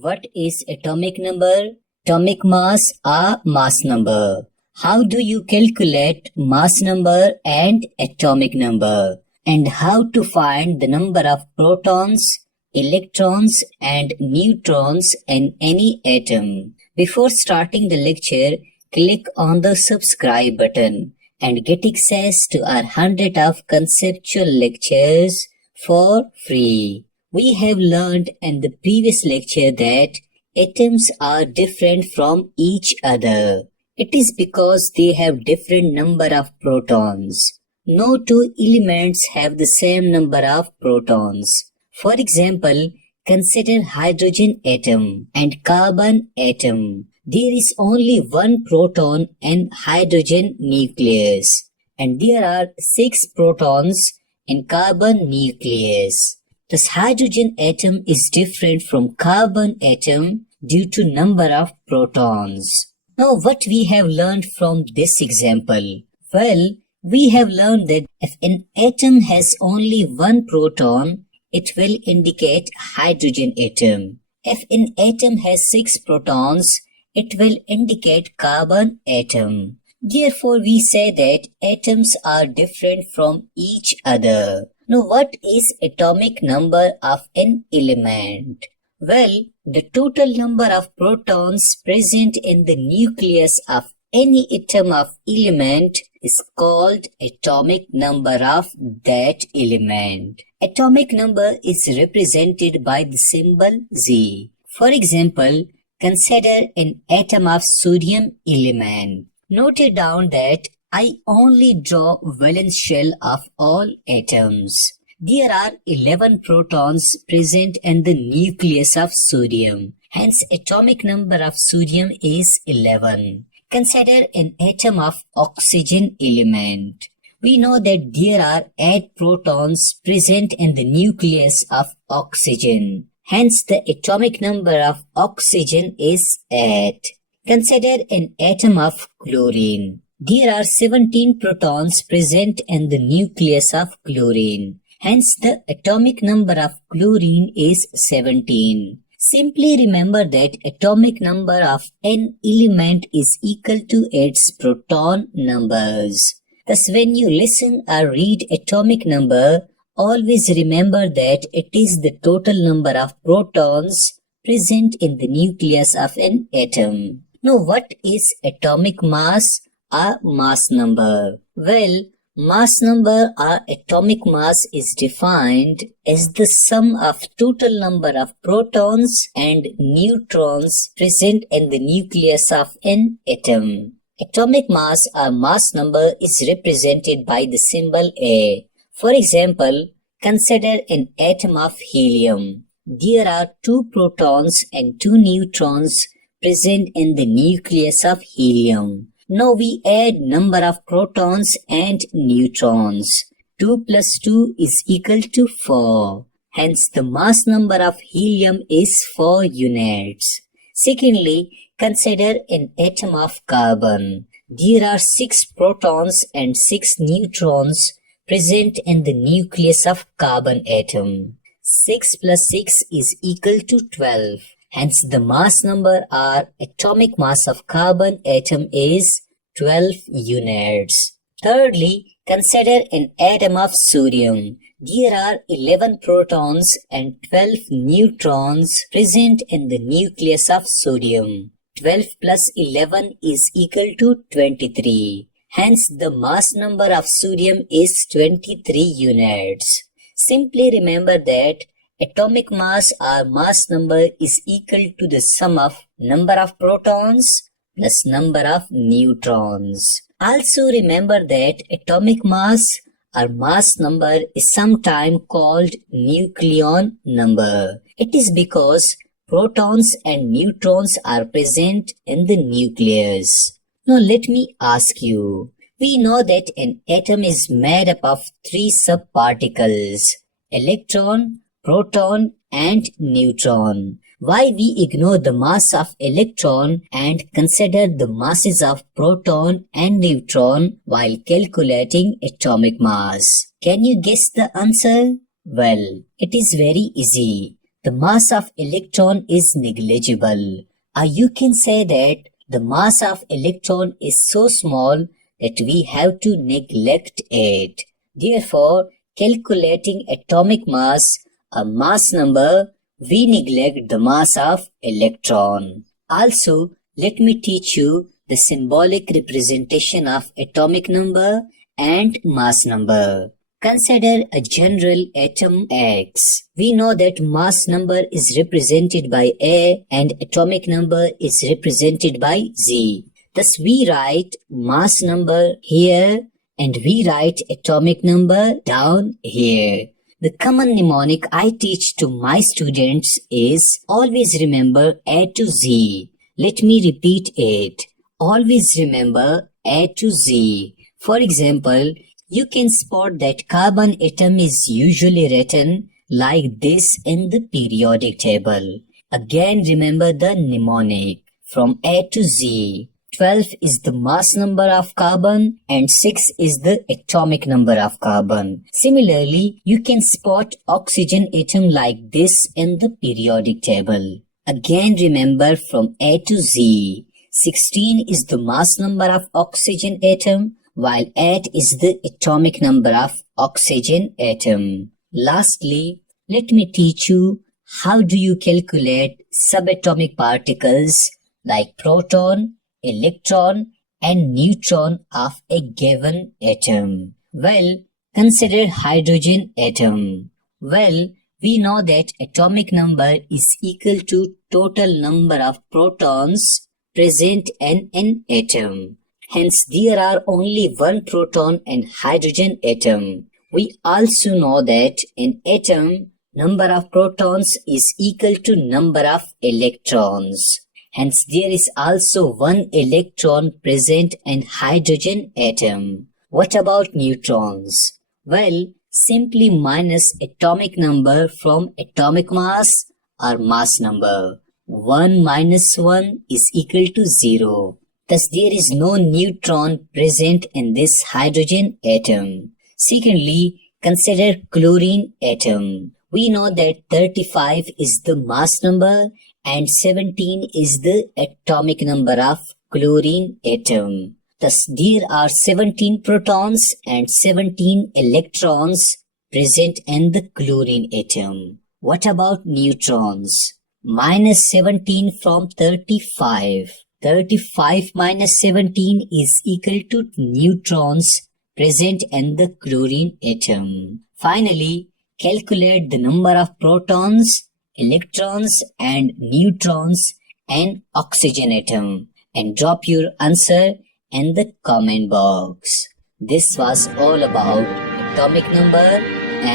What is atomic number? Atomic mass or mass number. How do you calculate mass number and atomic number? And how to find the number of protons, electrons and neutrons in any atom? Before starting the lecture, click on the subscribe button and get access to our 100 of conceptual lectures for free. We have learned in the previous lecture that atoms are different from each other. It is because they have different number of protons. No two elements have the same number of protons. For example, consider hydrogen atom and carbon atom. There is only one proton in hydrogen nucleus and there are 6 protons in carbon nucleus. Thus, hydrogen atom is different from carbon atom due to number of protons. Now, what we have learned from this example? Well, we have learned that if an atom has only one proton, it will indicate hydrogen atom. If an atom has 6 protons, it will indicate carbon atom. Therefore, we say that atoms are different from each other. Now, what is atomic number of an element? Well, the total number of protons present in the nucleus of any atom of element is called atomic number of that element. Atomic number is represented by the symbol Z. For example, consider an atom of sodium element. Note it down that I only draw valence shell of all atoms. There are 11 protons present in the nucleus of sodium. Hence, atomic number of sodium is 11. Consider an atom of oxygen element. We know that there are 8 protons present in the nucleus of oxygen. Hence, the atomic number of oxygen is 8. Consider an atom of chlorine. There are 17 protons present in the nucleus of chlorine. Hence, the atomic number of chlorine is 17. Simply remember that atomic number of an element is equal to its proton numbers. Thus, when you listen or read atomic number, always remember that it is the total number of protons present in the nucleus of an atom. Now, what is atomic mass or mass number? Well, mass number or atomic mass is defined as the sum of total number of protons and neutrons present in the nucleus of an atom. Atomic mass or mass number is represented by the symbol A. For example, consider an atom of helium. There are 2 protons and 2 neutrons present in the nucleus of helium. Now we add number of protons and neutrons. 2 plus 2 is equal to 4. Hence, the mass number of helium is 4 units. Secondly, consider an atom of carbon. There are 6 protons and 6 neutrons present in the nucleus of carbon atom. 6 plus 6 is equal to 12. Hence, the mass number or atomic mass of carbon atom is 12 units. Thirdly, consider an atom of sodium. There are 11 protons and 12 neutrons present in the nucleus of sodium. 12 plus 11 is equal to 23. Hence, the mass number of sodium is 23 units. Simply remember that atomic mass or mass number is equal to the sum of number of protons plus number of neutrons. Also remember that atomic mass or mass number is sometimes called nucleon number. It is because protons and neutrons are present in the nucleus. Now let me ask you, we know that an atom is made up of 3 subparticles, electron, proton and neutron. Why we ignore the mass of electron and consider the masses of proton and neutron while calculating atomic mass? Can you guess the answer? Well, it is very easy. the mass of electron is negligible. Or you can say that the mass of electron is so small that we have to neglect it. Therefore, calculating atomic mass or mass number, we neglect the mass of electron. Also, let me teach you the symbolic representation of atomic number and mass number. Consider a general atom X. We know that mass number is represented by A and atomic number is represented by Z. Thus we write mass number here and we write atomic number down here. The common mnemonic I teach to my students is always remember A to Z. Let me repeat it. Always remember A to Z. For example, you can spot that carbon atom is usually written like this in the periodic table. Again, remember the mnemonic from A to Z. 12 is the mass number of carbon and 6 is the atomic number of carbon. Similarly, you can spot oxygen atom like this in the periodic table. Again, remember from A to Z. 16 is the mass number of oxygen atom, while 8 is the atomic number of oxygen atom. Lastly, let me teach you how do you calculate subatomic particles like proton, electron and neutron of a given atom. Well, consider hydrogen atom. Well, we know that atomic number is equal to total number of protons present in an atom. Hence, there are only one proton in hydrogen atom. We also know that in atom, number of protons is equal to number of electrons. Hence, there is also one electron present in hydrogen atom. What about neutrons? Well, simply minus atomic number from atomic mass or mass number. 1 minus 1 is equal to 0. Thus, there is no neutron present in this hydrogen atom. Secondly, consider chlorine atom. We know that 35 is the mass number and 17 is the atomic number of chlorine atom. Thus, there are 17 protons and 17 electrons present in the chlorine atom. What about neutrons? Minus 17 from 35. 35 minus 17 is equal to neutrons present in the chlorine atom. Finally, calculate the number of protons, electrons and neutrons in oxygen atom and drop your answer in the comment box. This was all about atomic number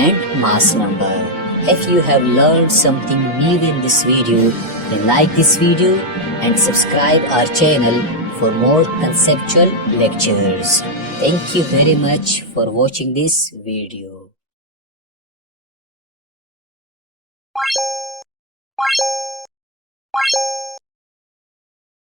and mass number. If you have learned something new in this video, then like this video and subscribe our channel for more conceptual lectures. Thank you very much for watching this video. Bye.